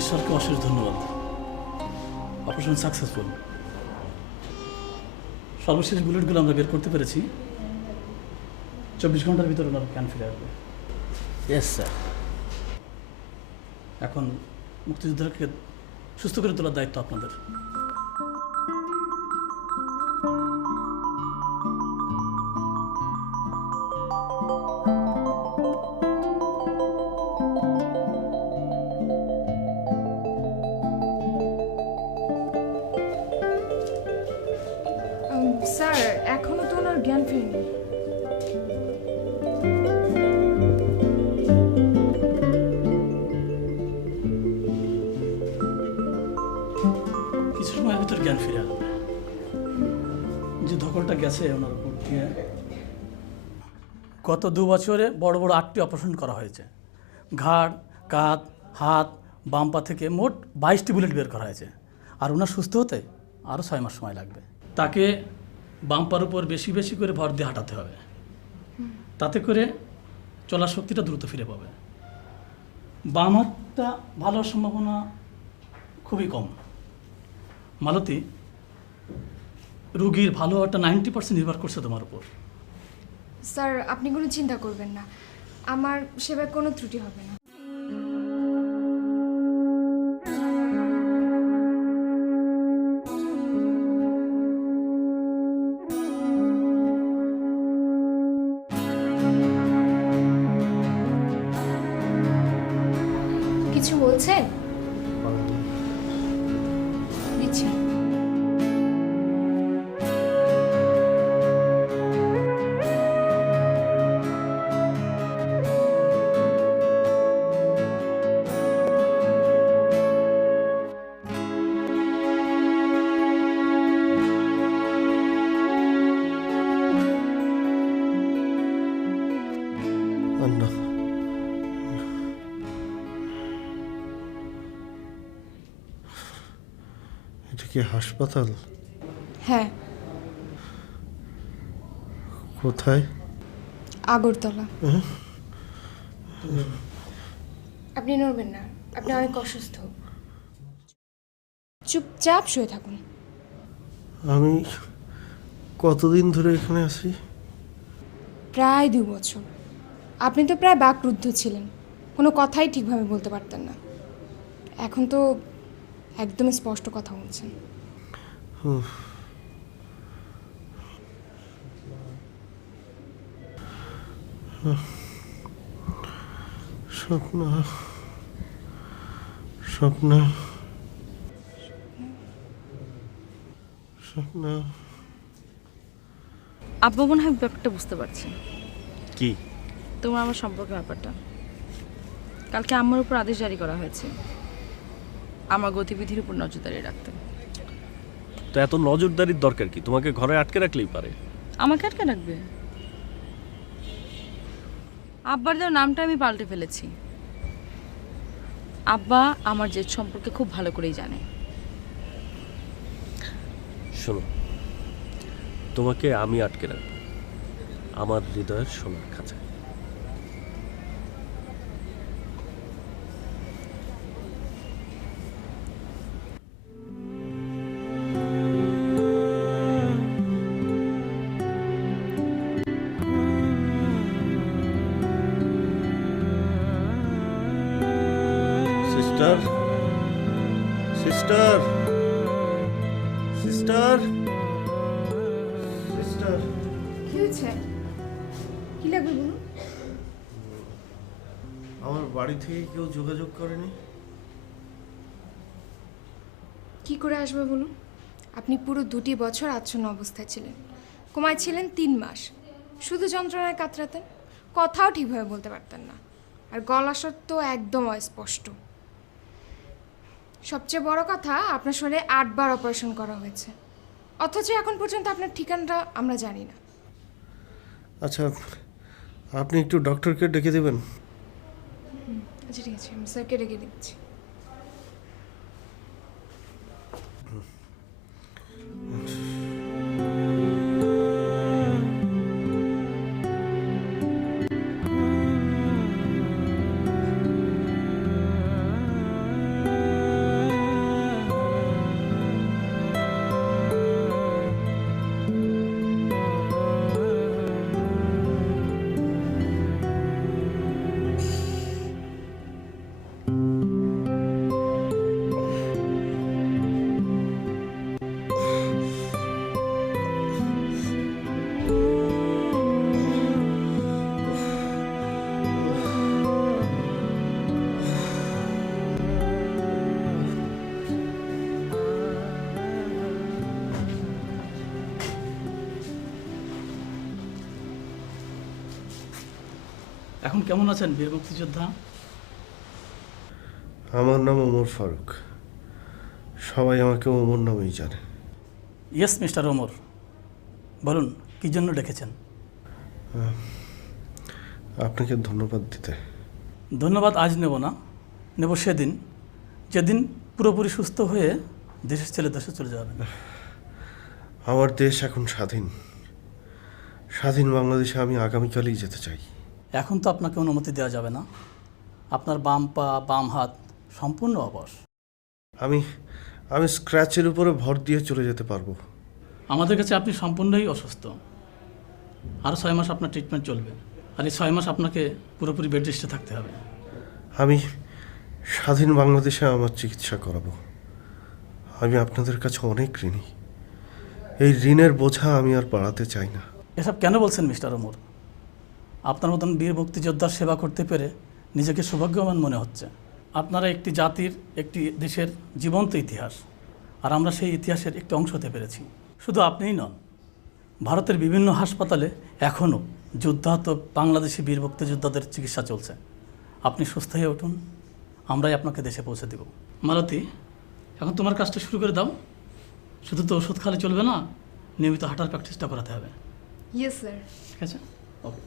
ঈশ্বরকে অশেষ ধন্যবাদ, অপারেশন সাকসেসফুল। সর্বশেষ বুলেটগুলো আমরা বের করতে পেরেছি। 24 ঘন্টার ভিতরে ওনার জ্ঞান ফিরে আসবে। Yes sir. এখন মুক্তিযোদ্ধাকে সুস্থ করে তোলার দায়িত্ব আপনাদের। স্যার এখনো তো ওনার জ্ঞান ফেরেনি। কিছু সময়ের ভিতর জ্ঞান ফিরে আসবে। যে ধকলটা গেছে ওনার উপর দিয়ে, গত 2 বছরে বড় বড় 8টি অপারেশন করা হয়েছে। ঘাড়, কাঁধ, হাত, বাম পা থেকে মোট 22টি বুলেট বের করা হয়েছে। আর ওনার সুস্থ হতে আরও 6 মাস সময় লাগবে। তাকে বাম পার উপর বেশি বেশি করে ভর দিয়ে হাঁটাতে হবে, তাতে করে চলার শক্তিটা দ্রুত ফিরে পাবে। বাম হাতটা ভালো হওয়ার সম্ভাবনা খুবই কম। মালতী, রুগীর ভালো হওয়াটা 90% নির্ভর করছে তোমার উপর। স্যার আপনি কোনো চিন্তা করবেন না, আমার সেবায় কোনো ত্রুটি হবে না। কিছু বলছেন? দিচ্ছি। না, এটা কি হাসপাতাল? হ্যাঁ। কোথায়? আগরতলা। আপনি নড়বেন না, আপনি অনেক অসুস্থ। চুপচাপ শুয়ে থাকুন। আমি কতদিন ধরে এখানে আছি? প্রায় 2 বছর। আপনি তো প্রায় বাকরুদ্ধ ছিলেন, কোনো কথাই ঠিকভাবে বলতে পারতেন না। এখন তো একদম স্পষ্ট কথা বলছেন। স্বপ্ন, স্বপ্ন, স্বপ্ন। আব্বু মনে হয় ব্যাপারটা বুঝতে পারছি। কি? তোমার আমার সম্পর্কের ব্যাপারটা। কালকে আমার উপর আদেশ জারি করা হয়েছে আমার গতিবিধির উপর নজরদারি রাখতে। তো এত নজরদারির দরকার কি? তোমাকে ঘরে আটকে রাখলেই পারে। আমাকে আটকে রাখবে? আব্বার দেওয়ার নামটা আমি পাল্টে ফেলেছি। আব্বা আমার জেদ সম্পর্কে খুব ভালো করেই জানে। শোনো, তোমাকে আমি আটকে রাখবো আমার হৃদয়ের সোনার খাঁচায়। Sister, sister, sister, sister. কি হয়েছে? কি লাগবে বলুন? আমার বাড়ি থেকে কেউ যোগাযোগ করেনি? কি করে আসবে বলুন? আপনি পুরো 2 বছর আচ্ছন্ন অবস্থায় ছিলেন, কোমায় ছিলেন 3 মাস, শুধু যন্ত্রণায় কাতরাতেন, কথাও ঠিকভাবে বলতে পারতেন না, আর গলা স্বর তো একদম অস্পষ্ট। সবচেয়ে বড় কথা, আপনার শরীরে 8 বার অপারেশন করা হয়েছে, অথচ এখন পর্যন্ত আপনার ঠিকানাটা আমরা জানি না। আচ্ছা, আপনি একটু ডক্টরকে ডেকে দেবেন। আচ্ছা ঠিক আছে, আমি স্যারকে ডেকে দিচ্ছি। এখন কেমন আছেন বীর মুক্তিযোদ্ধা? আমার নাম ওমর ফারুক, সবাই আমাকে ওমর নামেই জানে। ইয়েস মিস্টার ওমর, বলুন কী জন্য ডেকেছেন? আপনাকে ধন্যবাদ দিতে। ধন্যবাদ আজ নেব না, নেব সেদিন যেদিন পুরোপুরি সুস্থ হয়ে দেশের ছেলে দেশে চলে যাবেন। আমার দেশ এখন স্বাধীন, স্বাধীন বাংলাদেশে আমি আগামীকালই যেতে চাই। এখন তো আপনাকে অনুমতি দেওয়া যাবে না, আপনার বাম পা বাম হাত সম্পূর্ণ অবশ। আমি আমি স্ক্র্যাচের উপরে ভর দিয়ে চলে যেতে পারবো। আমাদের কাছে আপনি সম্পূর্ণই অসুস্থ। আরও 6 মাস আপনার ট্রিটমেন্ট চলবে, আর এই 6 মাস আপনাকে পুরোপুরি বেড রেস্টে থাকতে হবে। আমি স্বাধীন বাংলাদেশে আমার চিকিৎসা করাবো। আমি আপনাদের কাছে অনেক ঋণী। এই ঋণের বোঝা আমি আর বাড়াতে চাই না। এসব কেন বলছেন মিস্টার ওমর? আপনার মতন বীর মুক্তিযোদ্ধার সেবা করতে পেরে নিজেকে সৌভাগ্যবান মনে হচ্ছে। আপনারা একটি জাতির, একটি দেশের জীবন্ত ইতিহাস, আর আমরা সেই ইতিহাসের একটি অংশ হতে পেরেছি। শুধু আপনিই নন, ভারতের বিভিন্ন হাসপাতালে এখনও যুদ্ধাহত বাংলাদেশি বীর মুক্তিযোদ্ধাদের চিকিৎসা চলছে। আপনি সুস্থ হয়ে উঠুন, আমরাই আপনাকে দেশে পৌঁছে দেব। মালতী, এখন তোমার কাজটা শুরু করে দাও। শুধু তো ওষুধ খালে চলবে না, নিয়মিত হাঁটার প্র্যাকটিসটা করাতে হবে। Yes sir. ঠিক আছে, ওকে।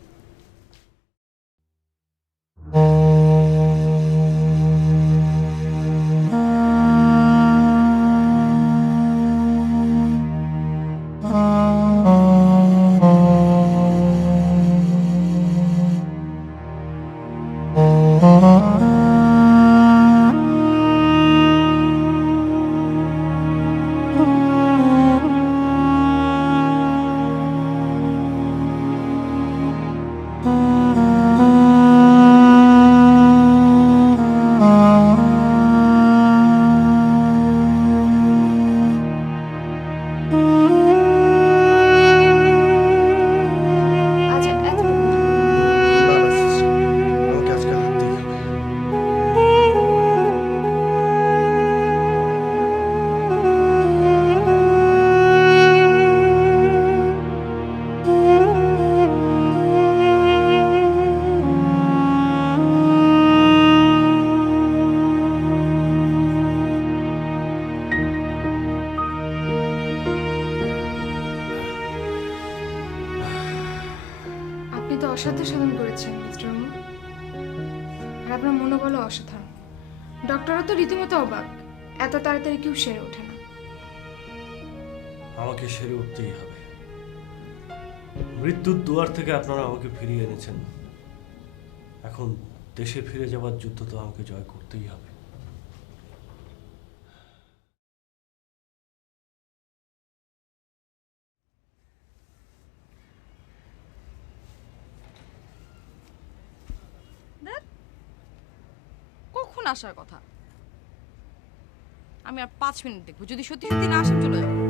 আচ্ছা, এতটুকু। না, না, sister, আমাকে আজকে হাঁটতেই হবে। আপনি তো অসাধ্য সাধন করেছেন মিস্টার ওমর, আর আপনার মনোবলও অসাধারণ। ডক্টররা তো রীতিমতো অবাক, এত তাড়াতাড়ি কেউ সেরে ওঠে না। আমাকে সেরে উঠতেই হবে। মৃত্যুর দুয়ার থেকে আপনারা আমাকে ফিরিয়ে এনেছেন, এখন দেশে ফিরে যাওয়ার যুদ্ধ তো আমাকে জয় করতেই হবে। কখন আসার কথা? আমি আর 5 মিনিট দেখবো, যদি সত্যি সত্যি না আসেন চলে যাবো।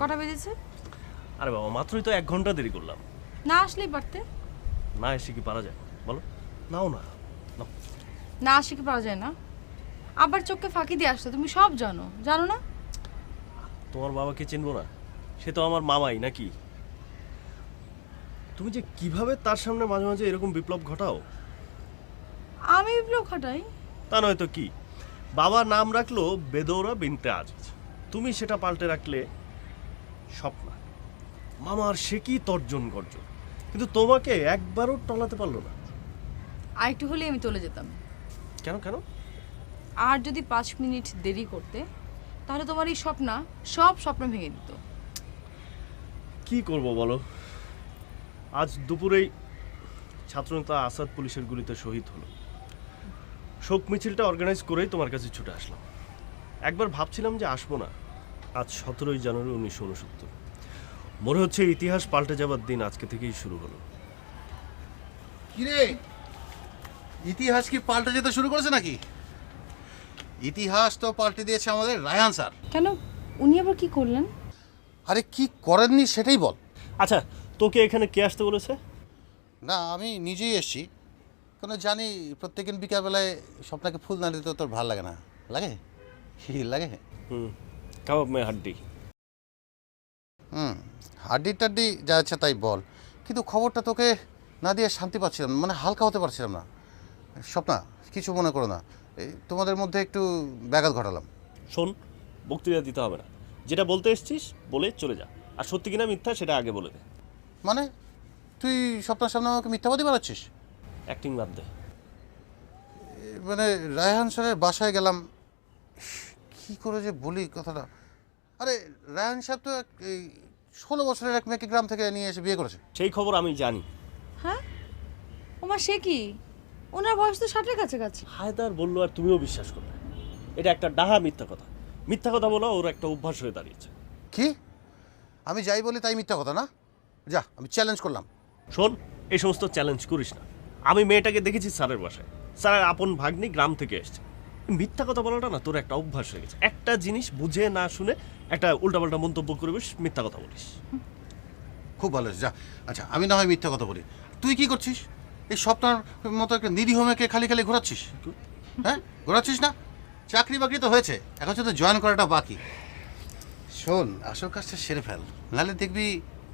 কটা বেজেছে? আরে বাবা, মাত্রই তো 1 ঘন্টা দেরি করলাম। না আসলেই পারতে। না এসে কি পারা যায় বলো? নাও না, নাও। না আসে কি পারা যায় না? আবার চোখে ফাঁকি দিয়ে আসতো, তুমি সব জানো, জানো না? তোমার বাবাকে চিনবো না? সে তো আমার মামাই নাকি? তুমি যে কিভাবে তার সামনে মাঝে মাঝে এরকম বিপ্লব ঘটাও। আমি বিপ্লব ঘটাই? তা নয় তো কি, বাবা নাম রাখলো বেদৌরা বিনতে আজিজ, তুমি সেটা পাল্টে রাখলে স্বপ্না। মামার সে কি তর্জন গর্জন, কিন্তু তোমাকে একবারও টলাতে পারলো না। আর একটু হলে আমি চলে যেতাম। কেন কেন? আর যদি 5 মিনিট দেরি করতে, তাহলে তোমার এই স্বপ্না সব স্বপ্ন ভেঙে দিত। কি করব বলো, আজ দুপুরেই ছাত্রনেতা আসাদ পুলিশের গুলিতে শহীদ হলো। শোক মিছিলটা অর্গানাইজ করেই তোমার কাছে ছুটে আসলাম। একবার ভাবছিলাম যে আসবো না, আজ 17ই জানুয়ারি 1969। মনে হচ্ছে ইতিহাস পাল্টে যাবার দিন আজকে থেকেই শুরু হলো। কিরে, ইতিহাস কি পাল্টে যেতে শুরু করেছে নাকি? ইতিহাস তো পাল্টে দিয়েছে আমাদের রায়হান স্যার। কেন, উনি আবার কি করলেন? আরে কি করেননি সেটাই বল। আচ্ছা, তোকে এখানে কে আসতে বলেছে? না, আমি নিজেই এসেছি, কেন জানি প্রত্যেকদিন বিকালবেলায় স্বপ্নাকে ফুল না দিতে তোর ভালো লাগে না। লাগে? কি লাগে? কাবাব মে হাড্ডি। হাড্ডি টাড্ডি যা ইচ্ছা তাই বল, কিন্তু খবরটা তোকে না দিয়ে শান্তি পাচ্ছিলাম না, মানে হালকা হতে পারছিলাম না। স্বপ্না, কিছু মনে করো না, এই তোমাদের মধ্যে একটু ব্যাঘাত ঘটালাম। শোন, বক্তৃতা দিতে হবে না, যেটা বলতে এসছিস বলে চলে যা, আর সত্যি কিনা মিথ্যা সেটা আগে বলে দে। মানে তুই স্বপ্নার সামনে আমাকে মিথ্যাবাদী বানাচ্ছিস? অ্যাক্টিং বাদ দে। মানে রায়হান স্যারের বাসায় গেলাম, কি করে যে বলি কথাটা। আরে রায়হান সাহেব তো 16 বছরের এক মেয়েকে গ্রাম থেকে নিয়ে এসে বিয়ে করেছে। সেই খবর আমি জানি। হ্যাঁ, ওমা সে কি, ওনার বয়স তো 60-এর কাছাকাছি। হায়দার বললো আর তুমিও বিশ্বাস করবে? এটা একটা ডাহা মিথ্যা কথা। মিথ্যা কথা বলা ওর একটা অভ্যাস হয়ে দাঁড়িয়েছে। কি? আমি যাই বলি তাই মিথ্যা কথা না? যা, আমি চ্যালেঞ্জ করলাম। শোন, এই সমস্ত চ্যালেঞ্জ করিস না। আমি মেয়েটাকে দেখেছি স্যারের বাসায়, স্যারের আপন ভাগ্নি গ্রাম থেকে এসছে। মিথ্যা কথা বলাটা না তোর একটা অভ্যাস হয়ে গেছে। একটা জিনিস বুঝে না শুনে একটা উল্টাপাল্টা মন্তব্য করবিস, মিথ্যা কথা বলিস। খুব ভালো হয়েছে, যা। আচ্ছা, আমি না হয় মিথ্যা কথা বলি, তুই কি করছিস? এই স্বপ্নার মতো একটা নিরীহ মেয়েকে খালি খালি ঘোরাচ্ছিস। হ্যাঁ, ঘোরাচ্ছিস না? চাকরি বাকরি তো হয়েছে, এখন শুধু জয়েন করাটা বাকি। শোন, আসল কাজটা সেরে ফেল, নাহলে দেখবি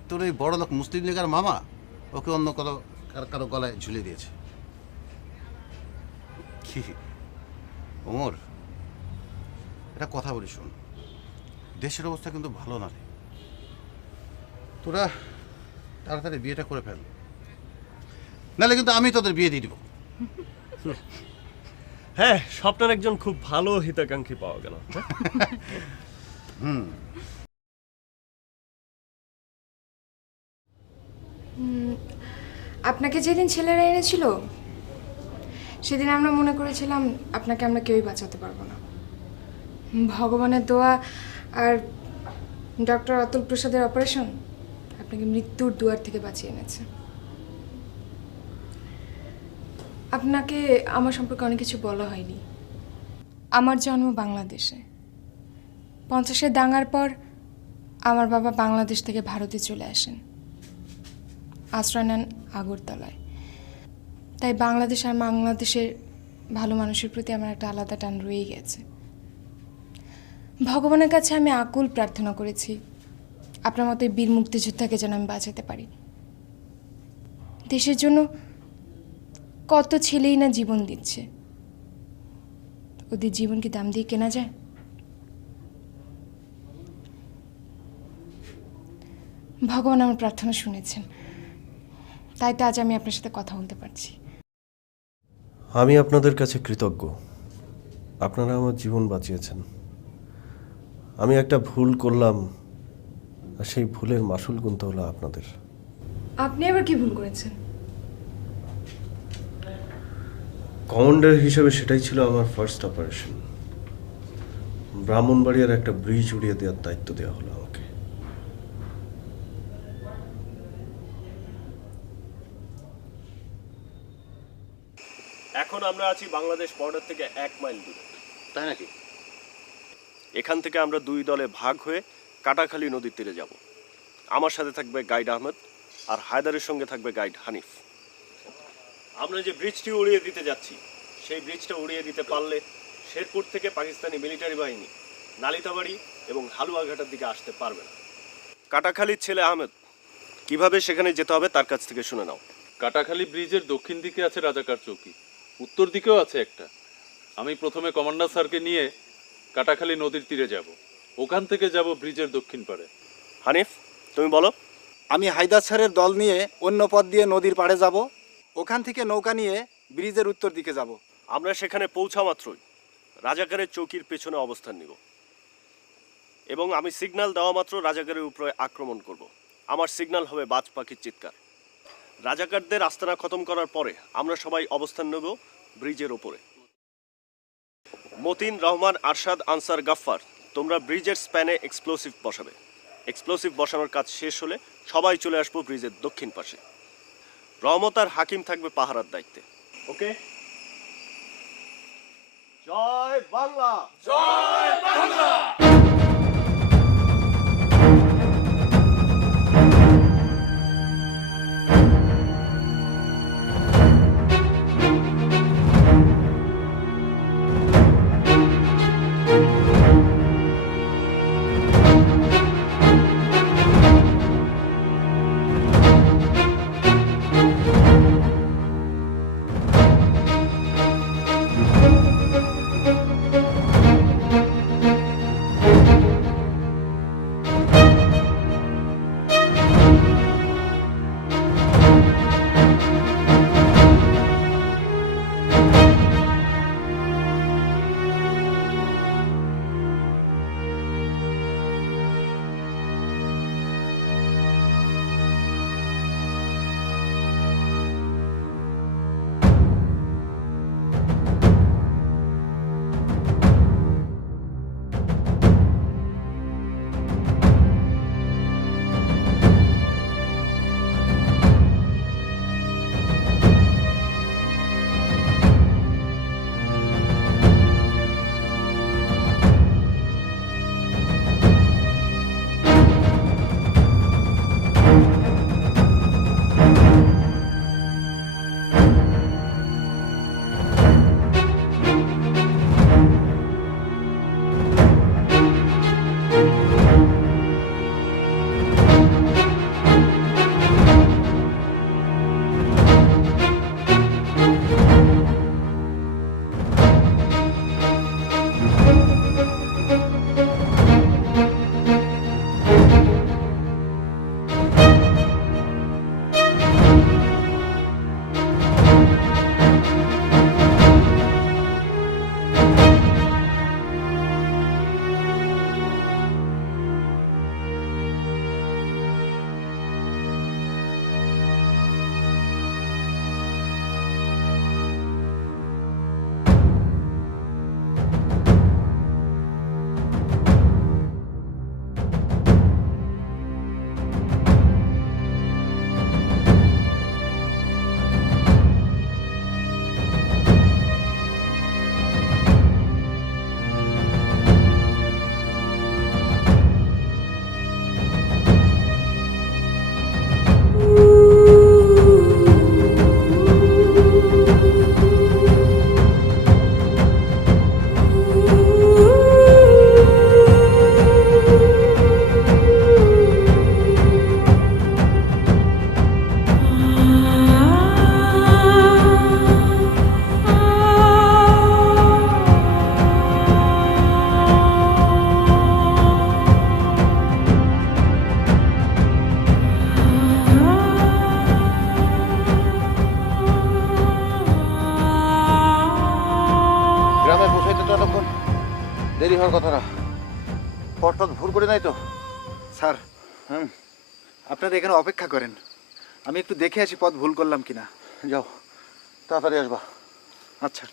তোর ওই বড় লোক মুসলিম লীগের মামা ওকে অন্য কারো গলায় ঝুলিয়ে দিয়েছে। কি ওমর, এটা কথা বলি শোন, দেশের অবস্থা কিন্তু ভালো না রে। তোরা তাড়াতাড়ি বিয়েটা করে ফেল, নাহলে কিন্তু আমি তোদের বিয়ে দিয়ে দিব। হ্যাঁ, স্বপ্নের একজন খুব ভালো হিতাকাঙ্ক্ষী পাওয়া গেল। আপনাকে যেদিন ছেলেরা এনেছিল সেদিন আমরা মনে করেছিলাম আপনাকে আমরা কেউই বাঁচাতে পারবো না। ভগবানের দোয়া আর ডক্টর অতুল প্রসাদের অপারেশন আপনাকে মৃত্যুর দুয়ার থেকে বাঁচিয়ে এনেছে। আপনাকে আমার সম্পর্কে অনেক কিছু বলা হয়নি। আমার জন্ম বাংলাদেশে। 50-এর দাঙ্গার পর আমার বাবা বাংলাদেশ থেকে ভারতে চলে আসেন, আশ্রয় নেন আগরতলায়। তাই বাংলাদেশ আর বাংলাদেশের ভালো মানুষের প্রতি আমার একটা আলাদা টান রয়েই গেছে। ভগবানের কাছে আমি আকুল প্রার্থনা করেছি আপনার মতো বীর মুক্তিযোদ্ধাকে যেন আমি বাঁচাতে পারি। দেশের জন্য কত ছেলেই না জীবন দিচ্ছে, ওদের জীবন কি দাম দিয়ে কেনা যায়? ভগবান আমার প্রার্থনা শুনেছেন, তাই তো আজ আমি আপনার সাথে কথা বলতে পারছি। আমি আপনাদের কাছে কৃতজ্ঞ, আপনারা আমার জীবন বাঁচিয়েছেন। আমি একটা ভুল করলাম, আর সেই ভুলের মাসুল গুনতে হলো আপনাদের। আপনি আবার কি ভুল করেছেন? কমান্ডার হিসেবে সেটাই ছিল আমার ফার্স্ট অপারেশন। ব্রাহ্মণবাড়িয়ার একটা ব্রিজ উড়িয়ে দেওয়ার দায়িত্ব দেওয়া হলো আমাকে। এখন আমরা আছি বাংলাদেশ বর্ডার থেকে 1 মাইল দূরে। তাই নাকি? এখান থেকে আমরা 2 দলে ভাগ হয়ে কাটাখালী নদীর তীরে যাব। আমার সাথে থাকবে গাইড আহমেদ, আর হায়দারের সঙ্গে থাকবে গাইড হানিফ। আমরা যে ব্রিজটি উড়িয়ে দিতে যাচ্ছি, সেই ব্রিজটা উড়িয়ে দিতে পারলে শেরপুর থেকে পাকিস্তানি মিলিটারি বাহিনী নালিতাবাড়ি এবং হালুয়াঘাটার দিকে আসতে পারবে না। কাটাখালীর ছেলে আহমেদ, কিভাবে সেখানে যেতে হবে তার কাছ থেকে শুনে নাও। কাটাখালী ব্রিজের দক্ষিণ দিকে আছে রাজাকার চৌকি, উত্তর দিকেও আছে একটা। আমি প্রথমে কমান্ডার স্যারকে নিয়ে কাটাখালী নদীর তীরে যাব, ওখান থেকে যাব ব্রিজের দক্ষিণ পাড়ে। হানিফ, তুমি বলো। আমি হায়দার স্যারের দল নিয়ে অন্য পথ দিয়ে নদীর পাড়ে যাব, ওখান থেকে নৌকা নিয়ে ব্রিজের উত্তর দিকে যাব। আমরা সেখানে পৌঁছা মাত্রই রাজাকারের চৌকির পেছনে অবস্থান নিব, এবং আমি সিগন্যাল দেওয়া মাত্র রাজাকারের উপরে আক্রমণ করব। আমার সিগন্যাল হবে বাজ পাখির চিৎকার। রাজাকারদের আস্তানা খতম করার পরে আমরা সবাই অবস্থান নেব ব্রিজের ওপরে। মতিন, রহমান, আরশাদ, আনসার, গাফফার, তোমরা ব্রিজের স্প্যানে এক্সপ্লোসিভ বসাবে। এক্সপ্লোসিভ বসানোর কাজ শেষ হলে সবাই চলে আসবো ব্রিজের দক্ষিণ পাশে। রহমত আর হাকিম থাকবে পাহারার দায়িত্বে। ওকে? জয় বাংলা। জয় বাংলা। কথা না, পথ ভুল করে নাই তো? স্যার আপনারা এখানে অপেক্ষা করেন, আমি একটু দেখে আসি পথ ভুল করলাম কিনা। যাও, তাড়াতাড়ি আসবা। আচ্ছা।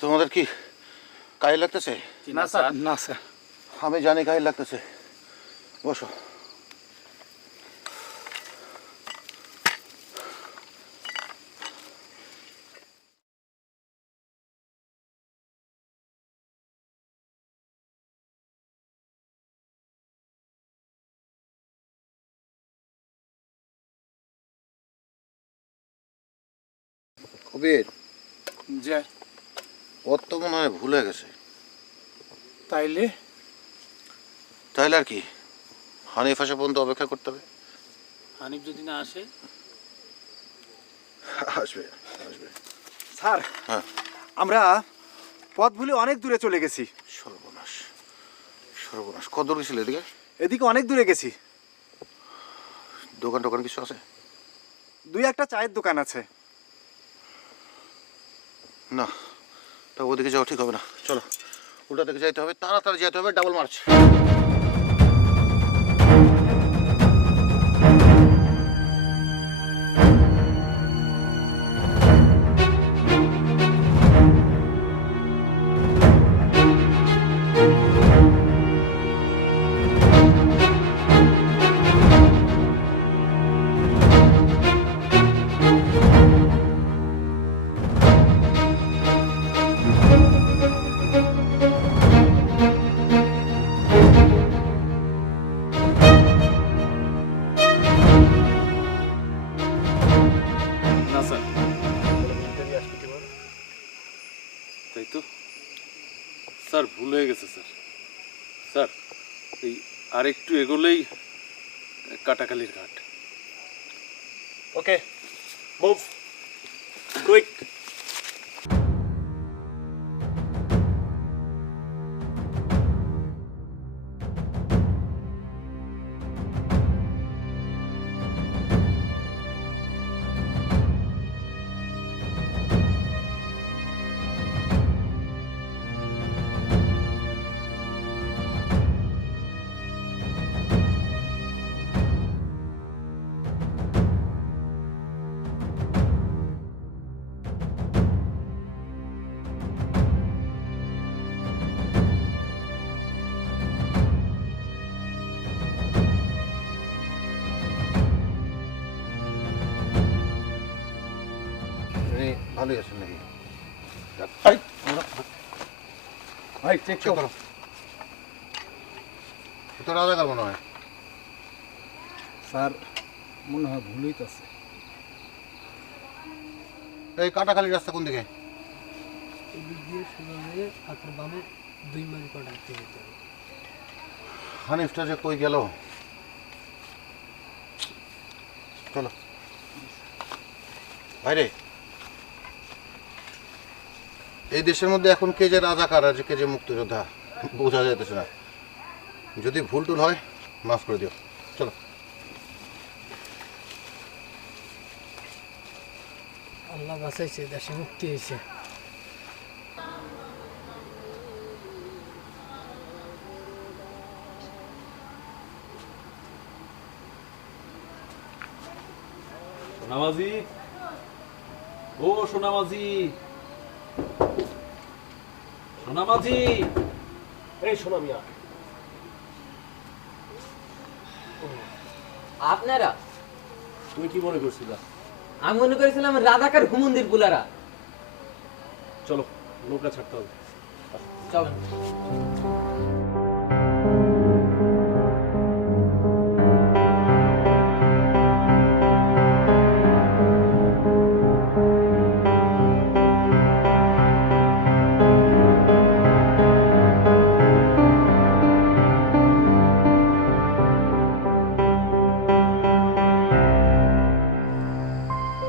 তোমাদের কি কাহিল লাগতেছে? না স্যার, না স্যার। আমি জানি কাহিল লাগতেছে, বসো। কবির, যে ওর তো মনে হয় ভুলে গেছে। তাইলে তাইলে আর কি, হানিফ আসা পর্যন্ত অপেক্ষা করতে হবে। হানিফ যদি না আসে? আসবে, আসবে। স্যার, হ্যাঁ। আমরা পথ ভুলে অনেক দূরে চলে গেছি। সর্বনাশ, সর্বনাশ। কত দূর গেছিল এদিকে? এদিকে অনেক দূরে গেছি। দোকান টোকান কিছু আছে? দুই একটা চায়ের দোকান আছে। না, তা ওদিকে যাওয়া ঠিক হবে না। চলো, উল্টা দিকে যাইতে হবে, তাড়াতাড়ি যেতে হবে, ডাবল মার্চ। না স্যার। তাই তো স্যার, ভুল হয়ে গেছে স্যার। স্যার, এই আরেকটু এগোলেই কাটাখালির ঘাট। ওকে, মুভ কুইক। ভালোই আছেন নাকি? ভাই চেক চেক করো। তো রাজাকার মনে হয়। স্যার, মনে হয় ভুলই তো আছে। এই কাটাখালি রাস্তা কোন দিকে? হানিফটা যে কই গেল? চলো ভাইরে, এই দেশের মধ্যে এখন কে যে রাজাকার আর কে যে মুক্তিযোদ্ধা বোঝা যাইতেছে না। যদি ভুল টুল হয় মাফ করে দিও। চলো। আল্লাহ বাঁচাইছে, দেশে মুক্তি হয়েছে। সোনামাজি, ও সোনামাজি, সোনামাজি। এই শোনা মিয়া, আপনারা? তুমি কি মনে করছিলা? আমি মনে করেছিলাম রাজাকার হুমন্দির পুলারা। চলো, নৌকা ছাড়তে হবে। চলেন।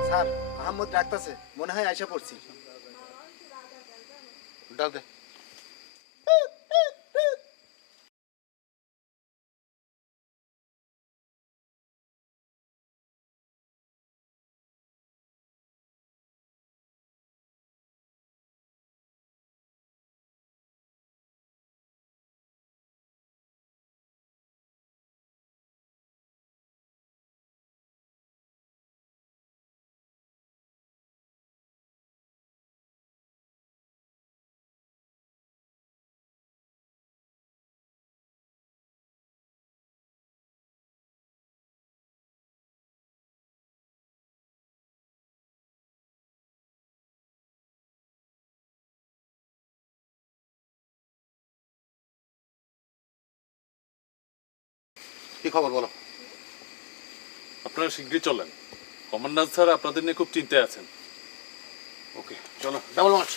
স্যার, আহমদ ডাকতেছে, মনে হয় আইসা পড়ছি। ডাল দে। কি খবর বলো? আপনারা শীঘ্রই চলেন, কমান্ডার স্যার আপনাদের নিয়ে খুব চিন্তায় আছেন। ওকে চলো, ডাবল মার্চ।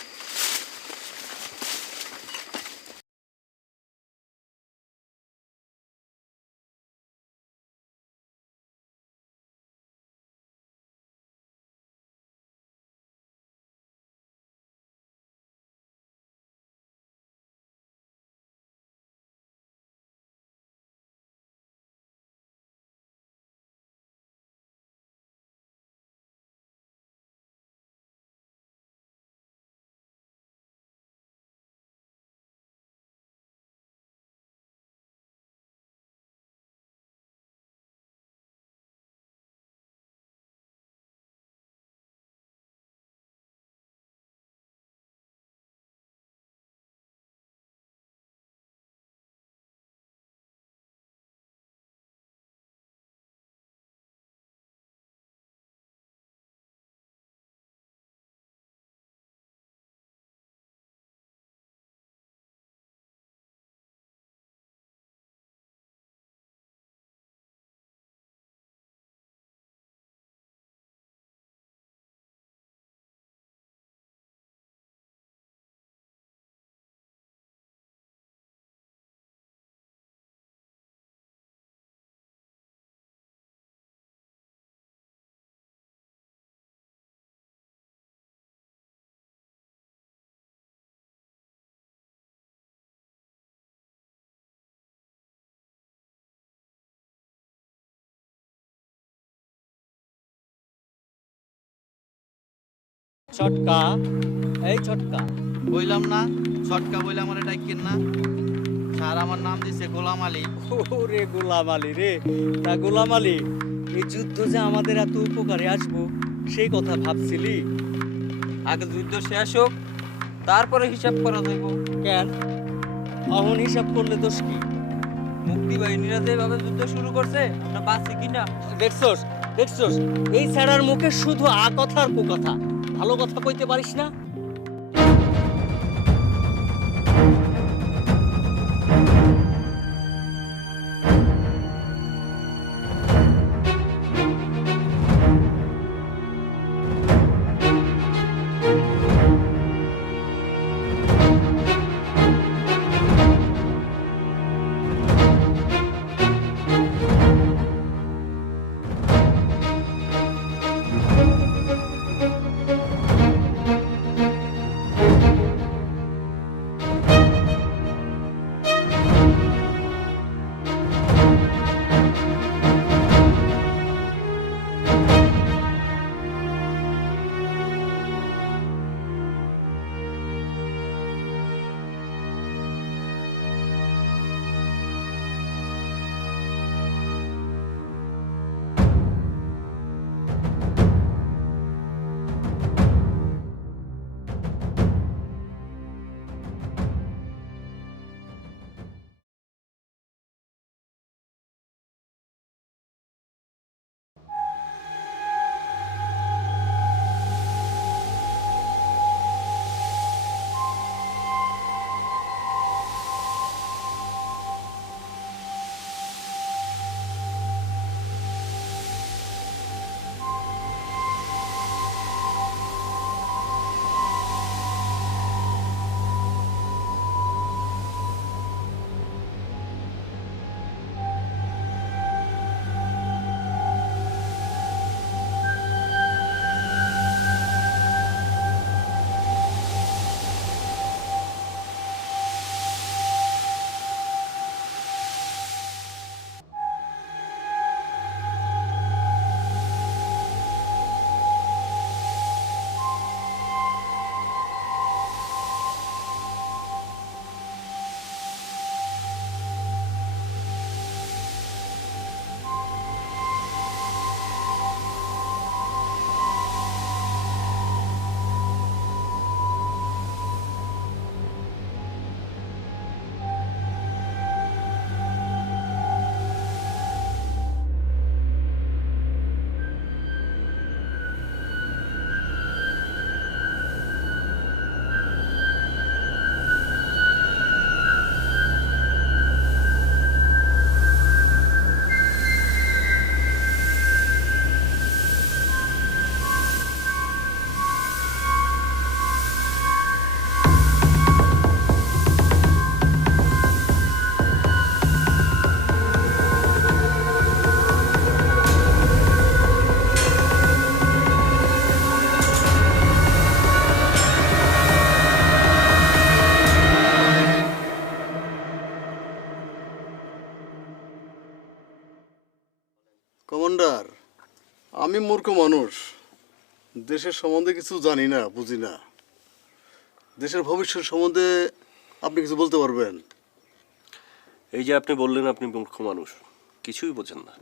ছটকা, এই ছটকা। বললাম না ছটকা বলে আমার ডাইকেন না। স্যার আমার নাম দিছে গোলাম আলী। ওরে গোলাম আলী রে, তা গোলাম আলী, এই যুদ্ধ যে আমাদের এত উপকারে আসবো সেই কথা ভাবছিলি? আগে যুদ্ধ শেষ হোক, তারপরে হিসাব করা যাইব। কেন অহন হিসাব করলে দোষ কি? মুক্তি বাহিনীরা যেভাবে যুদ্ধ শুরু করছে, আমরা বাঁচি কিনা? দেখছস দেখছস, এই ছাড়ার মুখে শুধু আ কথা আর কু কথা, ভালো কথা কইতে পারিস না। আমি মূর্খ মানুষ, দেশের সম্বন্ধে কিছু জানি না, বুঝি না। দেশের ভবিষ্যৎ সম্বন্ধে আপনি কিছু বলতে পারবেন? এই যে আপনি বললেন আপনি মূর্খ মানুষ, কিছুই বোঝেন না,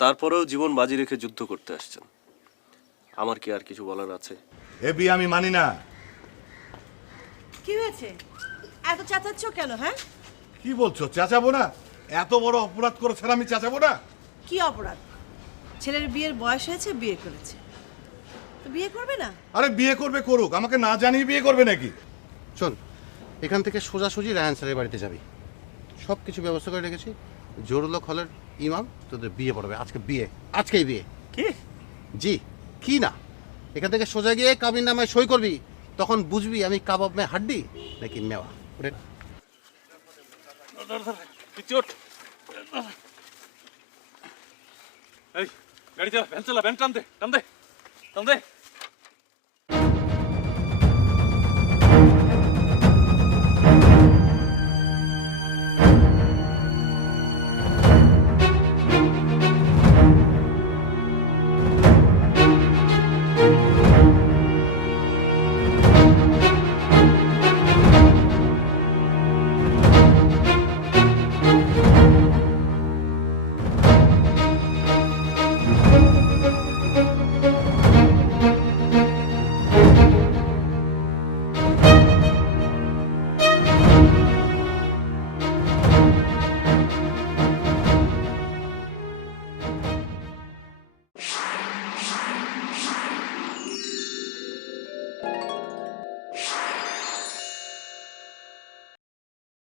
তারপরেও জীবন বাজি রেখে যুদ্ধ করতে আসছেন। আমার কি আর কিছু বলার আছে? এ বিয়ে আমি মানি না। কি হয়েছে? এত চেঁচাচ্ছ কেন? হ্যাঁ, কি বলছো? চেঁচাবো না? এত বড় অপরাধ করেছেন, আমি চেঁচাবো না? কি অপরাধ? ছেলের বিয়ের বয়স হয়েছে, বিয়ে করেছে, তো বিয়ে করবে না? আরে বিয়ে করবে করুক, আমাকে না জানিয়ে বিয়ে করবে নাকি? শোন, এখান থেকে সোজাসুজি রায়ান স্যারের বাড়িতে যাবি, সব কিছু ব্যবস্থা করে রেখেছি। জোরুল্লাহ হলের ইমাম তোদের বিয়ে পড়বে, আজকে বিয়ে, আজকেই বিয়ে। কি? জি, কি না, এখান থেকে সোজা গিয়ে কাবিন নামায় সই করবি, তখন বুঝবি আমি কাবাব মে হাড্ডি নাকি মেওয়া। ওরে এই গাড়ি চালা, ভ্যান চালা, ভ্যান টান দে, টান দে, টান দে।